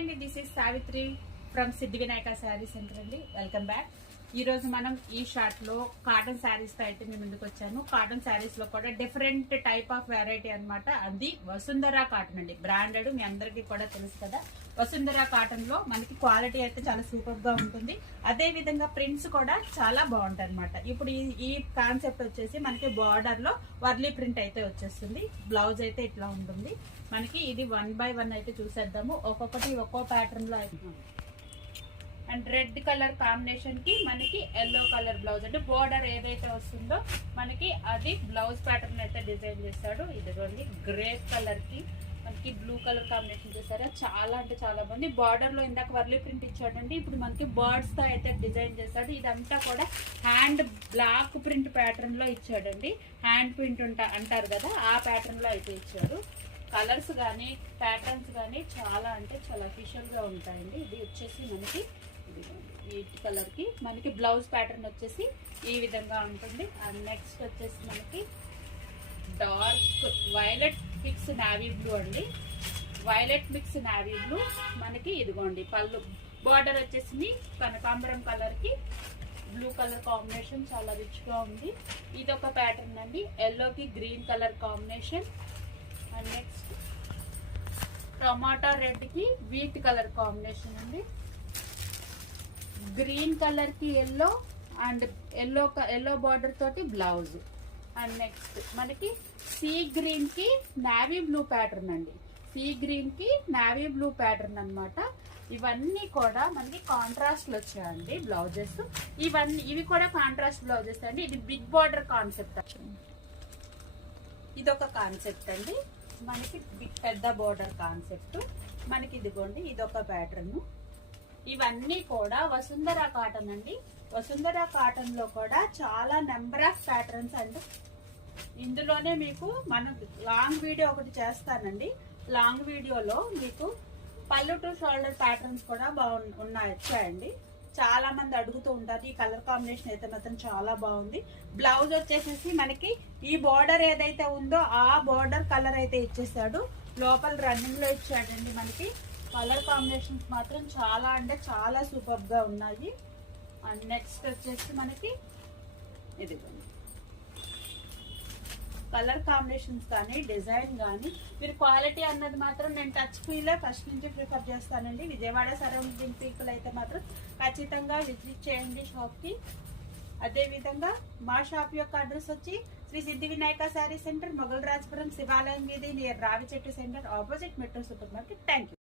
అండి, this is Savitri from Siddhi Vinayaka sari centre అండి. Welcome back. ఈ రోజు మనం ఈ షార్ట్ లో కాటన్ శారీస్ తో అయితే మేము ముందుకు వచ్చాను. కాటన్ శారీస్ లో కూడా డిఫరెంట్ టైప్ ఆఫ్ వెరైటీ అన్నమాట. అది వసుంధర కాటన్ అండి, బ్రాండెడ్, మీ అందరికీ కూడా తెలుసు కదా. వసుంధర కాటన్ లో మనకి క్వాలిటీ అయితే చాలా సూపర్ గా ఉంటుంది. అదే విధంగా ప్రింట్స్ కూడా చాలా బాగుంటాయి అనమాట. ఇప్పుడు ఈ కాన్సెప్ట్ వచ్చేసి మనకి బార్డర్ లో వర్లీ ప్రింట్ అయితే వచ్చేస్తుంది. బ్లౌజ్ అయితే ఇట్లా ఉంటుంది మనకి. ఇది 1 by 1 అయితే చూసేద్దాము. ఒక్కొక్కటి ఒక్కో ప్యాటర్న్ లో అయితే. అండ్ రెడ్ కలర్ కాంబినేషన్ కి మనకి ఎల్లో కలర్ బ్లౌజ్, అంటే బోర్డర్ ఏదైతే వస్తుందో మనకి అది బ్లౌజ్ ప్యాటర్న్ అయితే డిజైన్ చేస్తాడు. ఇదిగోండి గ్రే కలర్ కి మనకి బ్లూ కలర్ కాంబినేషన్ చేశారా, చాలా అంటే చాలా బాగుంది. బార్డర్ లో ఇందాక వర్లీ ప్రింట్ ఇచ్చాడండి, ఇప్పుడు మనకి బర్డ్స్ తో అయితే డిజైన్ చేశాడు. ఇదంతా కూడా హ్యాండ్ బ్లాక్ ప్రింట్ ప్యాటర్న్ లో ఇచ్చాడండి. హ్యాండ్ ప్రింట్ అంటారు కదా, ఆ ప్యాటర్న్ లో అయితే ఇచ్చాడు. కలర్స్ కానీ ప్యాటర్న్స్ కానీ చాలా అంటే చాలా అఫీషియల్ గా ఉంటాయండి. ఇది వచ్చేసి మనకి ఈ కలర్ కి మనకి బ్లౌజ్ ప్యాటర్న్ వచ్చేసి ఈ విధంగా ఉంటుంది. అండ్ నెక్స్ట్ వచ్చేసి మనకి dark violet mix navy blue అండి. వైలెట్ మిక్స్ నావీ బ్లూ మనకి ఇదిగోండి పళ్ళు. బార్డర్ వచ్చేసి కనకాంబరం కలర్ కి బ్లూ కలర్ కాంబినేషన్ చాలా రిచ్ గా ఉంది. ఇది ఒక ప్యాటర్న్ అండి. ఎల్లోకి green colour combination. And next tomato red కి వీట్ కలర్ కాంబినేషన్ అండి. గ్రీన్ కలర్ కి ఎల్లో అండ్ ఎల్లో బార్డర్ తోటి బ్లౌజ్. అండ్ నెక్స్ట్ మనకి సీ గ్రీన్ కి నావీ బ్లూ ప్యాటర్న్ అండి. సీ గ్రీన్ కి నావీ బ్లూ ప్యాటర్న్ అన్నమాట. ఇవన్నీ కూడా మనకి కాంట్రాస్ట్ వచ్చాయండి బ్లౌజెస్. ఇవి కూడా కాంట్రాస్ట్ బ్లౌజెస్ అండి. ఇది బిగ్ బార్డర్ కాన్సెప్ట్. ఇదొక కాన్సెప్ట్ అండి మనకి, పెద్ద బార్డర్ కాన్సెప్ట్ మనకి. ఇదిగోండి ఇదొక ప్యాటర్న్. ఇవన్నీ కూడా వసుంధర కాటన్ అండి. వసుంధర కాటన్ లో కూడా చాలా నెంబర్ ఆఫ్ ప్యాటర్న్స్ అండి. ఇందులోనే మీకు మనం లాంగ్ వీడియో ఒకటి చేస్తానండి. లాంగ్ వీడియోలో మీకు పళ్ళు టు షోల్డర్ ప్యాటర్న్స్ కూడా వచ్చాయండి. చాలా మంది అడుగుతూ ఉంటారు. ఈ కలర్ కాంబినేషన్ అయితే మాత్రం చాలా బాగుంది. బ్లౌజ్ వచ్చేసేసి మనకి ఈ బార్డర్ ఏదైతే ఉందో ఆ బార్డర్ కలర్ అయితే ఇచ్చేసాడు. లోపల రన్నింగ్ లో ఇచ్చాడండి. మనకి కలర్ కాంబినేషన్స్ మాత్రం చాలా అంటే చాలా సూపర్ గా ఉన్నాయి. అండ్ నెక్స్ట్ వచ్చేసి మనకి ఇది కలర్ కాంబినేషన్స్ కానీ డిజైన్ కానీ మీరు క్వాలిటీ అన్నది మాత్రం నేను టచ్ ఫీల్ ఫస్ట్ నుంచి ప్రిఫర్ చేస్తానండి. విజయవాడ సరౌండింగ్ పీపుల్ అయితే మాత్రం ఖచ్చితంగా విజిట్ చేయండి షాప్ కి. అదే విధంగా మా షాప్ యొక్క అడ్రస్ వచ్చి శ్రీ సిద్ధి వినాయక శారీ సెంటర్, మొగల్ రాజపురం, శివాలయం వీధి, నియర్ రావి చెట్టు centre, opposite metro super market. Thank you.